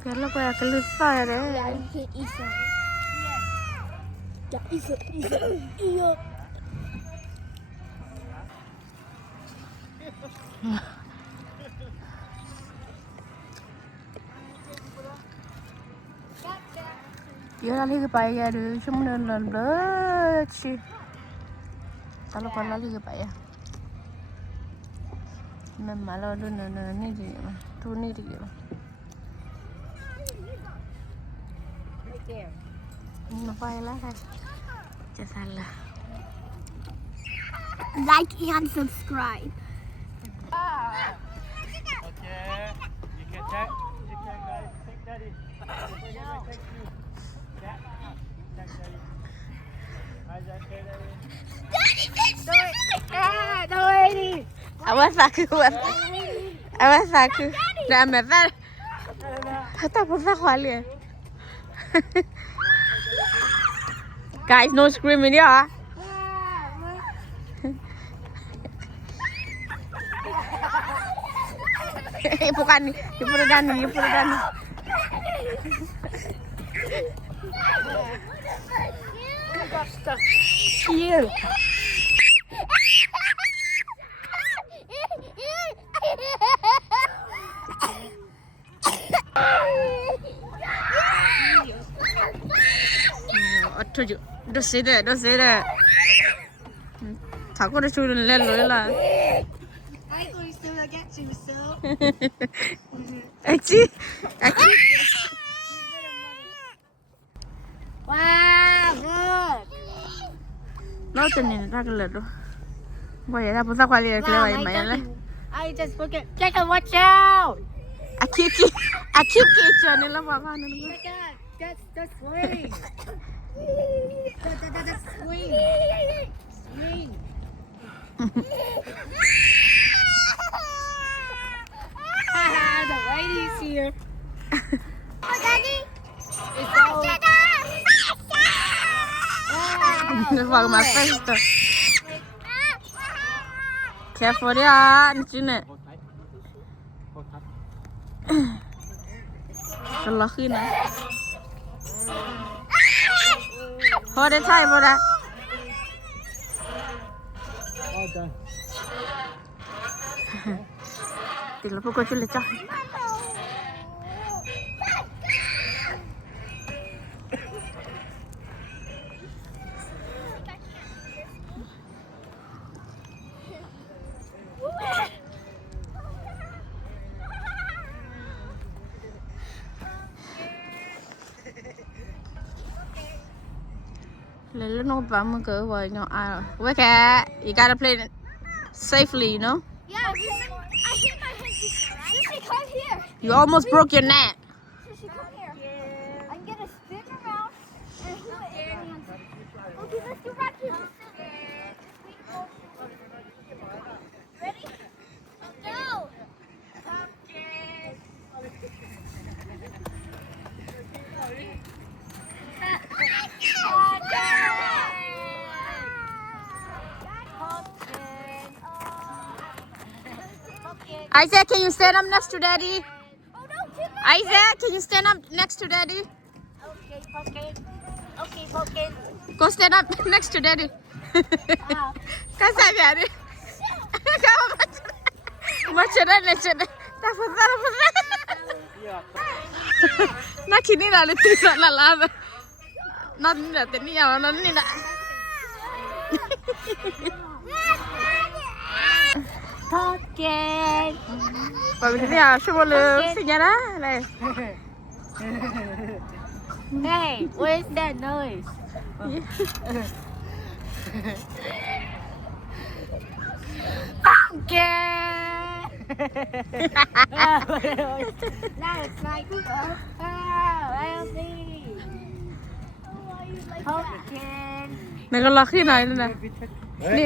Kalau kau yang keluar deh. Yeah, you can eat some. Yeah, eat some, eat some. Yeah. Dia lagi ke payah tu, cuma nol sih. Kalau kau lagi ke payah. Memang lo tu ni dia mah, tu ni dia mah. Apa lah kan? Salah. Like and subscribe. Okay. You can take. You can guys take daddy. Take you. Yeah. Take daddy. Isaac, take daddy. Daddy, fix it! Awas aku. Awas aku. Dah meter. Tak pernah kuali. Guys, no screaming ya. Bukan nih, ibu Dani. Here. 어쩌죠? Don't say that. 자꾸를 주는 렐로라. I thought you still against yourself. 액지. Wow, good. 너 때문에 다 그래도. 뭐야, 나 부사 관리를 그래 와 임마야. I just forget. Jacob, watch out! I keep getting la baba na. That's swing. That's swing. Swing. The lady's here. Oh, Daddy. It's all... Wag ma festo. Careful ya, nicine. Kelakin ah. Hold it tight, brother. All done. Tinggal pukul culik cah. Lalu no bam ke wah no ah. We cat, you gotta play it safely, you know. Yeah, I hit my head. Sissy, come here. You almost broke your neck. Sissy, come here. I'm gonna spin around and hit it. Okay, let's do rock paper scissors. Ready? Go. Isaac, can you stand up next to Daddy? Oh no, Tim! Isaac, can you stand up next to Daddy? Okay. Go stand up next to Daddy. Wow. Kan sabi Kamu macam mana? Tak pasal. Nak kini lalu tidak lala. Nanti ni ya, nanti nak. Pumpkin. Pabili ya, boleh senyara, leh. Hey, what is that noise? Pumpkin. Now it's like help me. Pumpkin. Nak laki na ini na.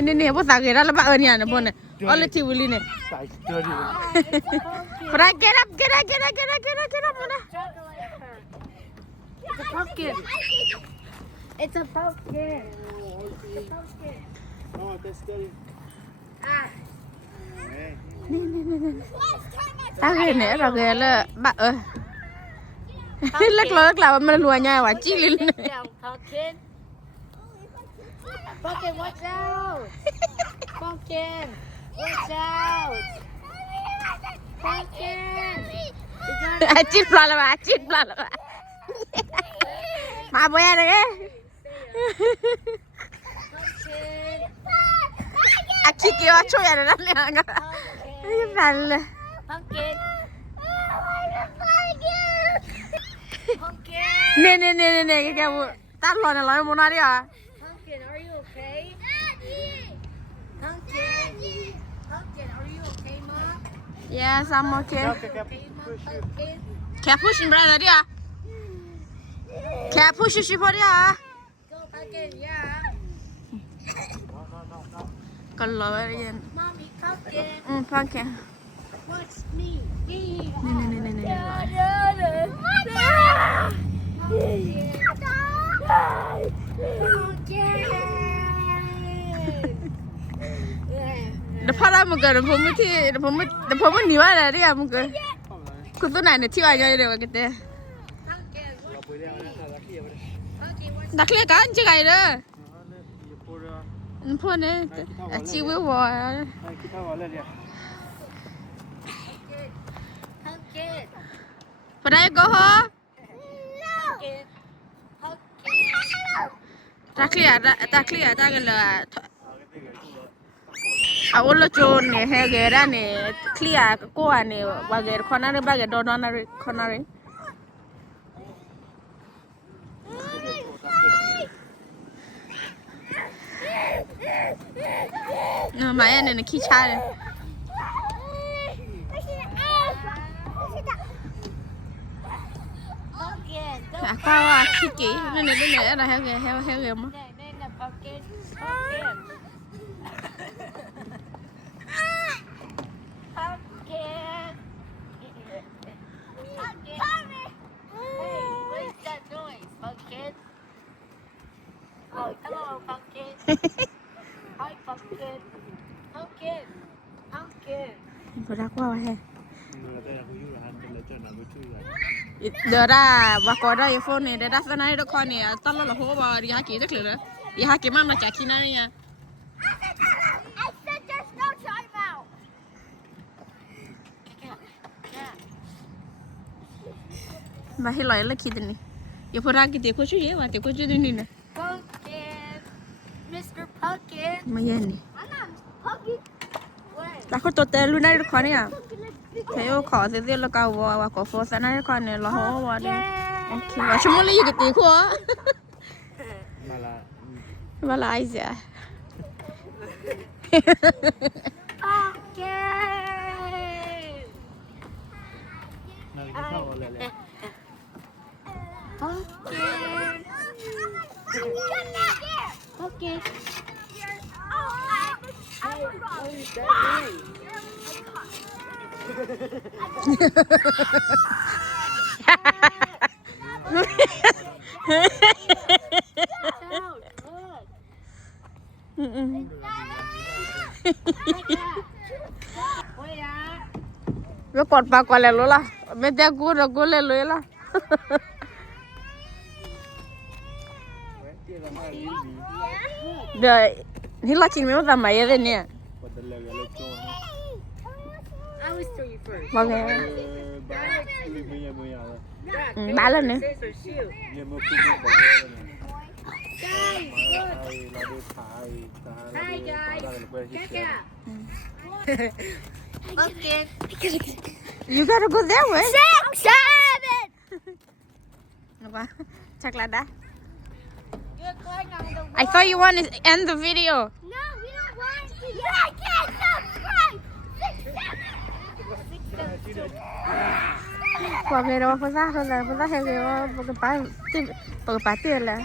Ni apa tak kira lepas ni ana pun. Oleh tiwili ni. Size 30. Pernah get up mana? It's a pumpkin. It's a pumpkin. It's a pumpkin. Oh, that's 30. Ah. Hey. ta cái này rồi cái là bạn lắc lắc là mình lùa nhà quả chi lên Pumpkin. Pumpkin, watch out. Pumpkin, watch out. Pumpkin. chít pla là bà chít pla là bà mà bố em đấy chít kêu cho em đấy nè Pumpkin. Pumpkin. Pumpkin. nè cái tát lon này lon muốn nói đi à Pumpkin, are you okay? Pumpkin. Pumpkin, are you okay, Mom? yes I'm okay Okay, okay. Okay, Mom. Pumpkin. Can't push him brother đi à can't push you đi à Go, Pumpkin, yeah. còn lỡ đi Mommy, Pumpkin. pumpkin Watch me. Me. nèเดี๋ยวพอได้มึงเกิดเดี๋ยวผมไม่หนีว่าอะไรดิอ่ะมึงเกิดคุณตัวไหนเนี่ยที่ว่าจะเดี๋ยวกันเต้ เราไปเรียกนะเราเรียกไปเลย ดักเลี้ยกันจะไงเด้อ อย่าพูดเลย พวกนี้ชีวิตวัว ให้คิดเท่ากันเลยเนี่ย Pumpkin. พอได้ก็ฮะ Pumpkin. Pumpkin. ดักเลี้ยได้กันเลยเอาละโจนเนี่ยให้แกได้เนี่ยเคลียร์ก็อันเนี่ยว่าแกคนนั้นบ้าแกโดนนั้นคนนั้นมาอันเนี่ยขี้ช้าเลย Pumpkin. ก็ว่าขี้เก๋นี่เนี่ยอะไรให้แกมั้ง Nene, pumpkin. Pumpkin. Pumpkin. Pumpkin. Hey, what is that noise, Pumpkin? Oh, hello, Pumpkin. Hi, Pumpkin. Pumpkin. Pumpkin. พอได้ก็ว่าให้ เราได้คุยอยู่ร้านกันเลยจนเราไปช่วยกัน เดี๋ยวได้ว่าก็ได้โฟนเนี่ยได้สนายทุกคนเนี่ยตลอดหัวว่าอยากกินจักเลยอยากกินมันมาจากที่นั่นเนี่ย I said there's no timeout. Yeah. มาให้ลอยแล้วคิดนี่อย่าพูดรักกินเดี๋ยวเขาช่วยว่าเดี๋ยวเขาช่วยนี่นะ Pumpkin. Mr. Pumpkin. มาเย็นนี่ I'm not Pumpkin. What? แล้วเขาตัวเตลุน่าทุกคนเนี่ยเที่ยวขอเสียแล้วก็ว่าขอโฟสน่าทุกคนเนี่ยเราหัวว่าเนี่ยโอเคว่าชั่วโมงละยี่สิบตีขั้ว มาละ ว่าไรเสีย Pumpkin. เราคิดเท่ากันเลย Pumpkin. Pumpkin. Hey, what is that noise? Out, look. แล้วกดปากก่อนแล้วล่ะไม่ได้กูเรากูเลยเลยล่ะ เดี๋ยวนี่เราชิมไม่ว่าทำไมเลยเนี่ย I will show you first. ว่าไง บ้าแล้วเนี่ย Scissor, shoot. Hi guys. Check out. Pumpkin. You gotta go that way 6, 7. หรือว่าชักละดา You're going on the I thought you wanted to end the video No, we don't want to. I can't subscribe. 6, 7. ว่าไงเราภาษาอะไรภาษาเฮลว่าปกติปกติแหละ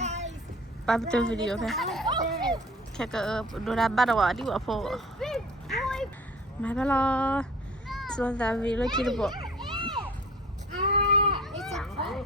ปกติวิดีโอแค่แค่ก็ดูแลบ้านเราดีกว่าพอ Big boy. มาไปรอส่วนแต่วิดีโอคิดบอก